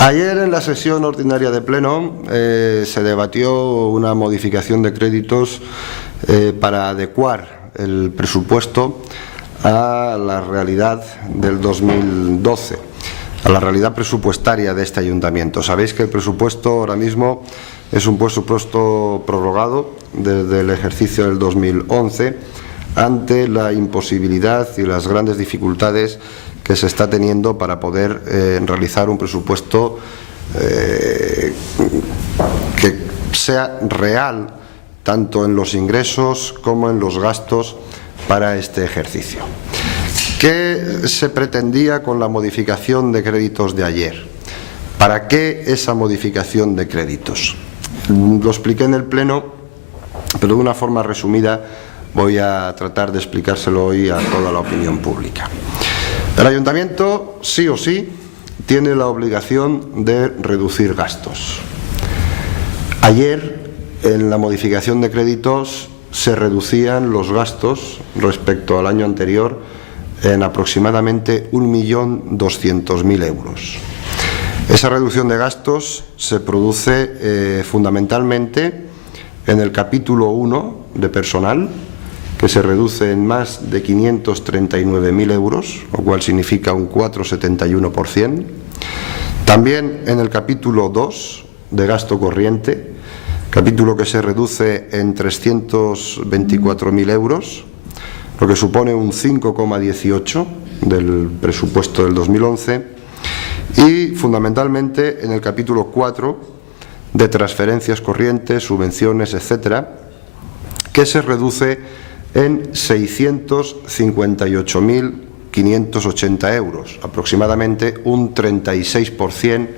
Ayer en la sesión ordinaria de Pleno se debatió una modificación de créditos para adecuar el presupuesto a la realidad del 2012, a la realidad presupuestaria de este ayuntamiento. Sabéis que el presupuesto ahora mismo es un presupuesto prorrogado desde el ejercicio del 2011 ante la imposibilidad y las grandes dificultades que se está teniendo para poder realizar un presupuesto que sea real tanto en los ingresos como en los gastos para este ejercicio. ¿Qué se pretendía con la modificación de créditos de ayer? ¿Para qué esa modificación de créditos? Lo expliqué en el Pleno, pero de una forma resumida voy a tratar de explicárselo hoy a toda la opinión pública. El ayuntamiento, sí o sí, tiene la obligación de reducir gastos. Ayer, en la modificación de créditos, se reducían los gastos respecto al año anterior en aproximadamente 1.200.000 euros. Esa reducción de gastos se produce fundamentalmente en el capítulo 1 de personal, que se reduce en más de 539.000 euros, lo cual significa un 4,71%. También en el capítulo 2 de gasto corriente, capítulo que se reduce en 324.000 euros, lo que supone un 5,18% del presupuesto del 2011, y fundamentalmente en el capítulo 4 de transferencias corrientes, subvenciones, etcétera, que se reduce en 658.580 euros, aproximadamente un 36%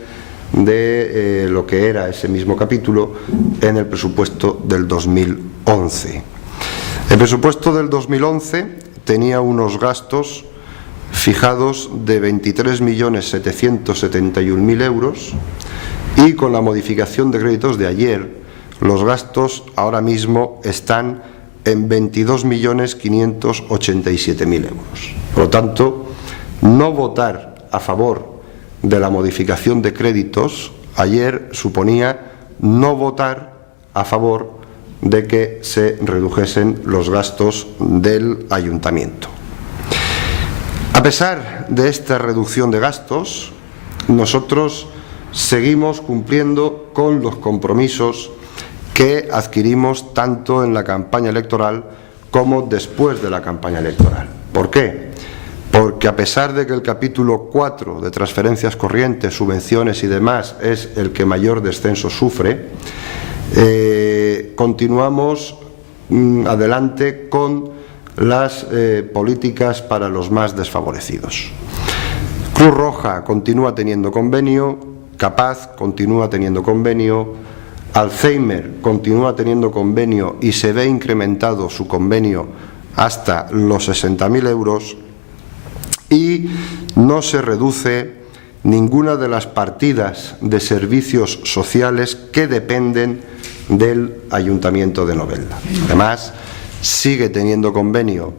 de lo que era ese mismo capítulo en el presupuesto del 2011. El presupuesto del 2011 tenía unos gastos fijados de 23.771.000 euros y con la modificación de créditos de ayer los gastos ahora mismo están en 22.587.000 euros. Por lo tanto, no votar a favor de la modificación de créditos ayer suponía no votar a favor de que se redujesen los gastos del ayuntamiento. A pesar de esta reducción de gastos, nosotros seguimos cumpliendo con los compromisos que adquirimos tanto en la campaña electoral como después de la campaña electoral. ¿Por qué? Porque a pesar de que el capítulo 4 de transferencias corrientes, subvenciones y demás es el que mayor descenso sufre, continuamos adelante con las políticas para los más desfavorecidos. Cruz Roja continúa teniendo convenio, Capaz continúa teniendo convenio, Alzheimer continúa teniendo convenio y se ve incrementado su convenio hasta los 60.000 euros y no se reduce ninguna de las partidas de servicios sociales que dependen del Ayuntamiento de Novelda. Además, sigue teniendo convenio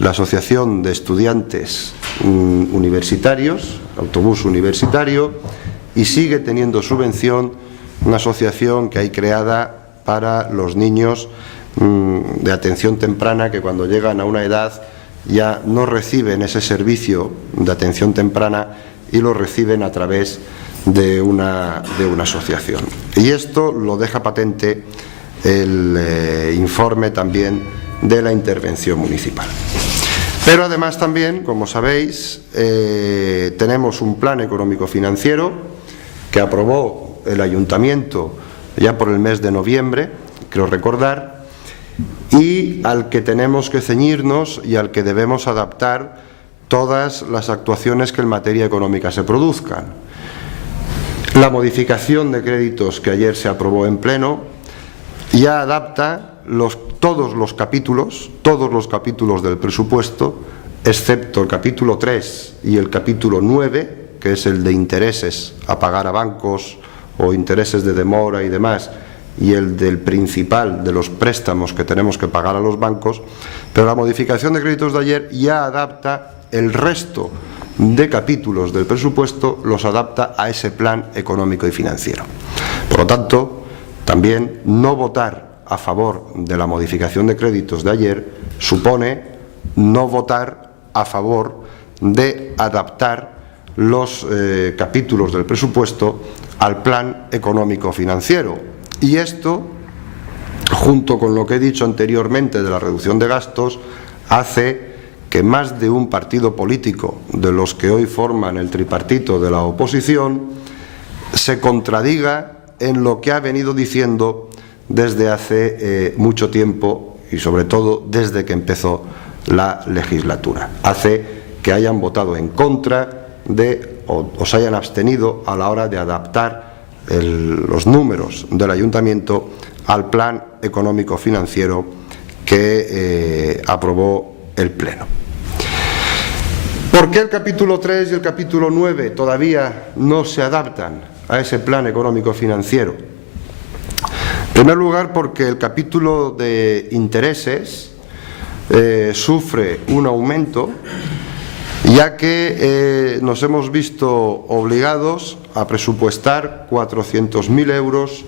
la Asociación de Estudiantes Universitarios, Autobús Universitario, y sigue teniendo subvención una asociación que hay creada para los niños de atención temprana que cuando llegan a una edad ya no reciben ese servicio de atención temprana y lo reciben a través de una asociación. Y esto lo deja patente el informe también de la intervención municipal. Pero además también, como sabéis, tenemos un plan económico-financiero que aprobó el ayuntamiento ya por el mes de noviembre, creo recordar, y al que tenemos que ceñirnos y al que debemos adaptar todas las actuaciones que en materia económica se produzcan. La modificación de créditos que ayer se aprobó en Pleno ya adapta todos los capítulos del presupuesto, excepto el capítulo 3 y el capítulo 9, que es el de intereses a pagar a bancos o intereses de demora y demás, y el del principal de los préstamos que tenemos que pagar a los bancos, pero la modificación de créditos de ayer ya adapta el resto de capítulos del presupuesto los adapta a ese plan económico y financiero. Por lo tanto, también no votar a favor de la modificación de créditos de ayer supone no votar a favor de adaptar los capítulos del presupuesto al plan económico financiero. Y esto, junto con lo que he dicho anteriormente de la reducción de gastos, hace que más de un partido político de los que hoy forman el tripartito de la oposición se contradiga en lo que ha venido diciendo desde hace mucho tiempo y sobre todo desde que empezó la legislatura. Hace que hayan votado en contra de o se hayan abstenido a la hora de adaptar los números del ayuntamiento al plan económico financiero que aprobó el Pleno. ¿Por qué el capítulo 3 y el capítulo 9 todavía no se adaptan a ese plan económico financiero? En primer lugar, porque el capítulo de intereses sufre un aumento, ya que nos hemos visto obligados a presupuestar 400.000 euros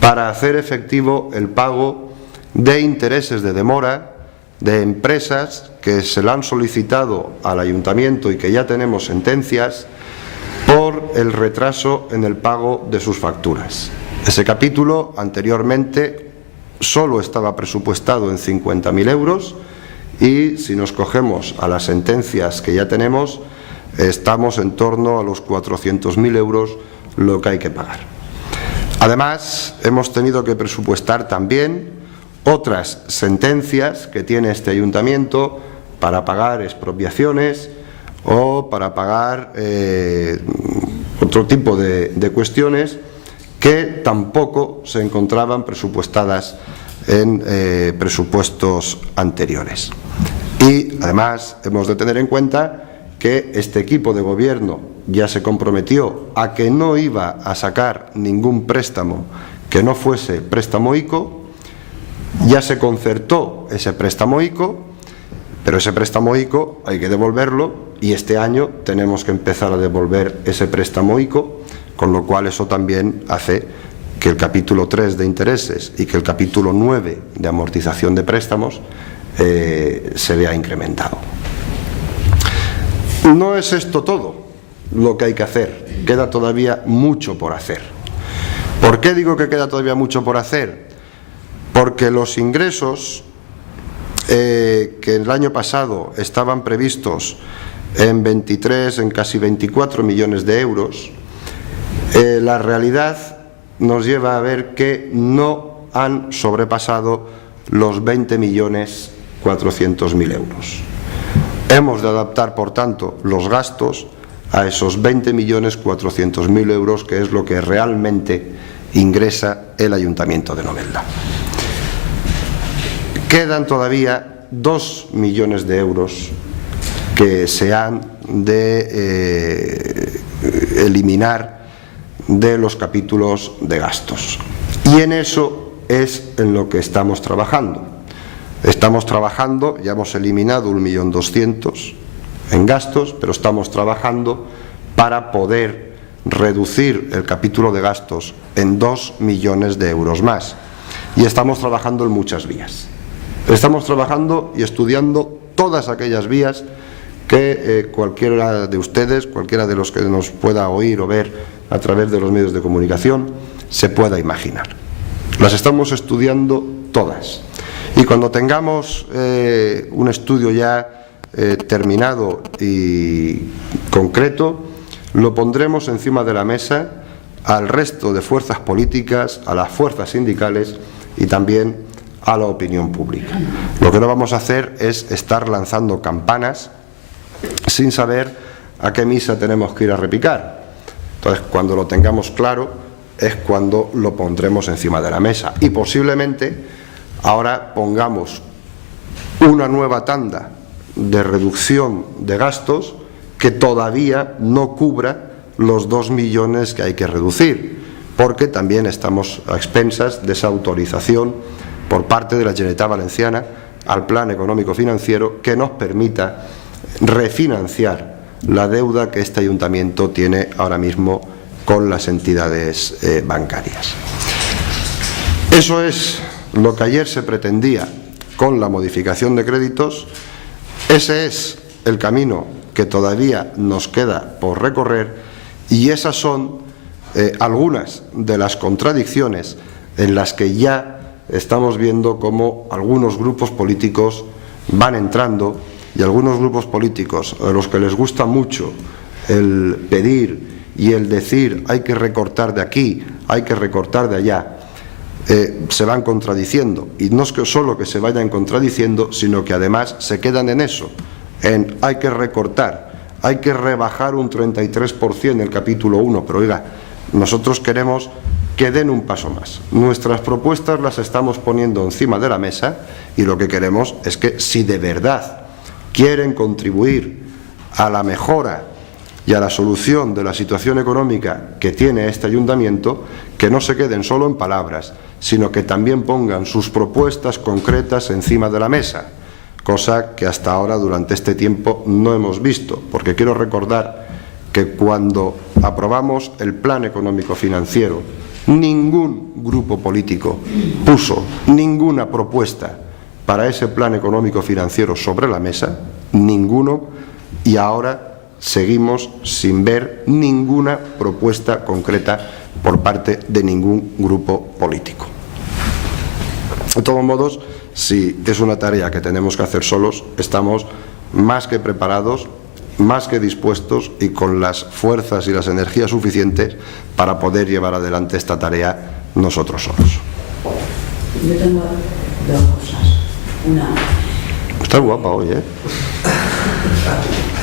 para hacer efectivo el pago de intereses de demora de empresas que se le han solicitado al ayuntamiento y que ya tenemos sentencias por el retraso en el pago de sus facturas. Ese capítulo anteriormente solo estaba presupuestado en 50.000 euros y si nos cogemos a las sentencias que ya tenemos, estamos en torno a los 400.000 euros lo que hay que pagar. Además, hemos tenido que presupuestar también otras sentencias que tiene este ayuntamiento para pagar expropiaciones o para pagar otro tipo de cuestiones que tampoco se encontraban presupuestadas en presupuestos anteriores. Y además hemos de tener en cuenta que este equipo de gobierno ya se comprometió a que no iba a sacar ningún préstamo que no fuese préstamo ICO. Ya se concertó ese préstamo ICO, pero ese préstamo ICO hay que devolverlo y este año tenemos que empezar a devolver ese préstamo ICO, con lo cual eso también hace que el capítulo 3 de intereses y que el capítulo 9 de amortización de préstamos se vea incrementado. No es esto todo lo que hay que hacer, queda todavía mucho por hacer. ¿Por qué digo que queda todavía mucho por hacer? Porque los ingresos que el año pasado estaban previstos en casi 24 millones de euros, la realidad nos lleva a ver que no han sobrepasado los 20.400.000 euros. Hemos de adaptar, por tanto, los gastos a esos 20.400.000 euros, que es lo que realmente ingresa el Ayuntamiento de Novelda. Quedan todavía 2 millones de euros que se han de eliminar de los capítulos de gastos. Y en eso es en lo que estamos trabajando. Estamos trabajando, ya hemos eliminado 1.200.000 en gastos, pero estamos trabajando para poder reducir el capítulo de gastos en 2 millones de euros más. Y estamos trabajando en muchas vías. Estamos trabajando y estudiando todas aquellas vías que cualquiera de ustedes, cualquiera de los que nos pueda oír o ver a través de los medios de comunicación, se pueda imaginar. Las estamos estudiando todas. Y cuando tengamos un estudio ya terminado y concreto, lo pondremos encima de la mesa al resto de fuerzas políticas, a las fuerzas sindicales y también a la opinión pública. Lo que no vamos a hacer es estar lanzando campanas sin saber a qué misa tenemos que ir a repicar. Entonces, cuando lo tengamos claro, es cuando lo pondremos encima de la mesa. Y posiblemente ahora pongamos una nueva tanda de reducción de gastos que todavía no cubra los 2 millones que hay que reducir, porque también estamos a expensas de esa autorización por parte de la Generalitat Valenciana al plan económico financiero que nos permita refinanciar la deuda que este ayuntamiento tiene ahora mismo con las entidades bancarias. Eso es lo que ayer se pretendía con la modificación de créditos. Ese es el camino que todavía nos queda por recorrer, y esas son algunas de las contradicciones en las que ya estamos viendo cómo algunos grupos políticos van entrando, y algunos grupos políticos a los que les gusta mucho el pedir y el decir hay que recortar de aquí, hay que recortar de allá, se van contradiciendo. Y no es que solo que se vayan contradiciendo, sino que además se quedan en eso, en hay que recortar, hay que rebajar un 33% en el capítulo 1, pero oiga, nosotros queremos que den un paso más. Nuestras propuestas las estamos poniendo encima de la mesa, y lo que queremos es que, si de verdad quieren contribuir a la mejora y a la solución de la situación económica que tiene este ayuntamiento, que no se queden solo en palabras, sino que también pongan sus propuestas concretas encima de la mesa, cosa que hasta ahora, durante este tiempo, no hemos visto, porque quiero recordar que cuando aprobamos el Plan Económico Financiero, ningún grupo político puso ninguna propuesta para ese Plan Económico Financiero sobre la mesa, ninguno, y ahora seguimos sin ver ninguna propuesta concreta por parte de ningún grupo político. De todos modos, si es una tarea que tenemos que hacer solos, estamos más que preparados, más que dispuestos y con las fuerzas y las energías suficientes para poder llevar adelante esta tarea nosotros solos. Yo tengo dos cosas. Una. Estás guapa hoy, ¿eh?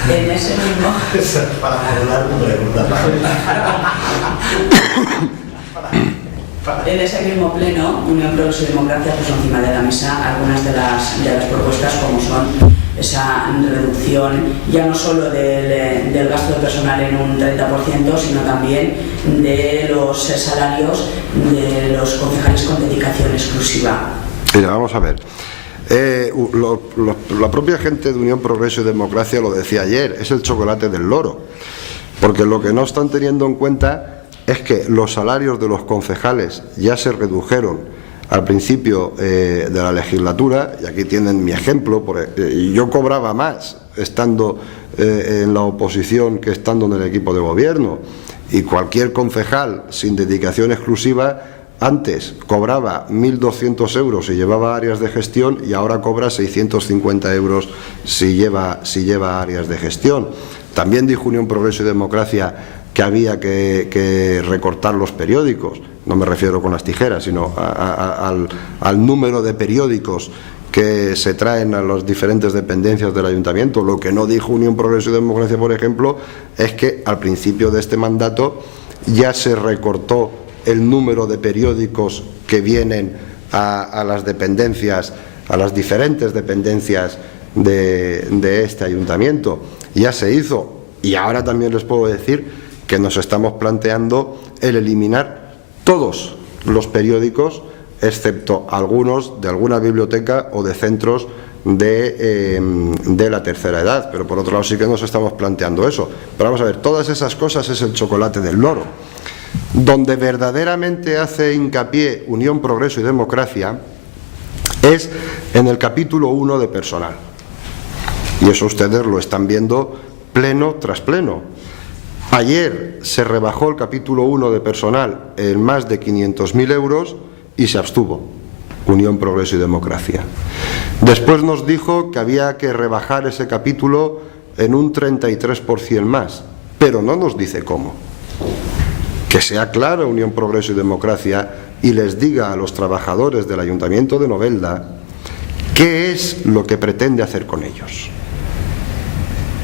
En ese mismo... Para modular una pregunta. En ese mismo pleno, Unión Progreso y Democracia puso encima de la mesa algunas de las propuestas, como son esa reducción ya no solo del gasto de personal en un 30%, sino también de los salarios de los concejales con dedicación exclusiva. Mira, vamos a ver. La propia gente de Unión Progreso y Democracia lo decía ayer, es el chocolate del loro, porque lo que no están teniendo en cuenta es que los salarios de los concejales ya se redujeron al principio de la legislatura, y aquí tienen mi ejemplo. Yo cobraba más estando en la oposición que estando en el equipo de gobierno, y cualquier concejal sin dedicación exclusiva antes cobraba 1.200 euros si llevaba áreas de gestión, y ahora cobra 650 euros si lleva áreas de gestión. También dijo Unión Progreso y Democracia que había que recortar los periódicos. No me refiero con las tijeras, sino al número de periódicos que se traen a las diferentes dependencias del ayuntamiento. Lo que no dijo Unión Progreso y Democracia, por ejemplo, es que al principio de este mandato ya se recortó el número de periódicos que vienen a las dependencias, a las diferentes dependencias de este ayuntamiento. Ya se hizo, y ahora también les puedo decir que nos estamos planteando el eliminar todos los periódicos, excepto algunos de alguna biblioteca o de centros de la tercera edad. Pero por otro lado sí que nos estamos planteando eso. Pero vamos a ver, todas esas cosas es el chocolate del loro. Donde verdaderamente hace hincapié Unión Progreso y Democracia es en el capítulo 1 de personal. Y eso ustedes lo están viendo pleno tras pleno. Ayer se rebajó el capítulo 1 de personal en más de 500.000 euros y se abstuvo Unión Progreso y Democracia. Después nos dijo que había que rebajar ese capítulo en un 33% más, pero no nos dice cómo. Que sea clara Unión Progreso y Democracia y les diga a los trabajadores del Ayuntamiento de Novelda qué es lo que pretende hacer con ellos.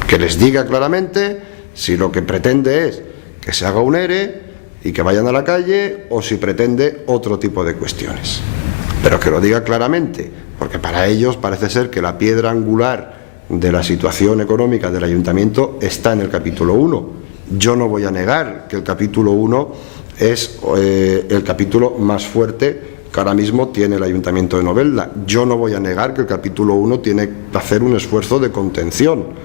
Que les diga claramente si lo que pretende es que se haga un ERE y que vayan a la calle, o si pretende otro tipo de cuestiones. Pero que lo diga claramente, porque para ellos parece ser que la piedra angular de la situación económica del ayuntamiento está en el capítulo 1. Yo no voy a negar que el capítulo 1 es el capítulo más fuerte que ahora mismo tiene el Ayuntamiento de Novelda. Yo no voy a negar que el capítulo 1 tiene que hacer un esfuerzo de contención.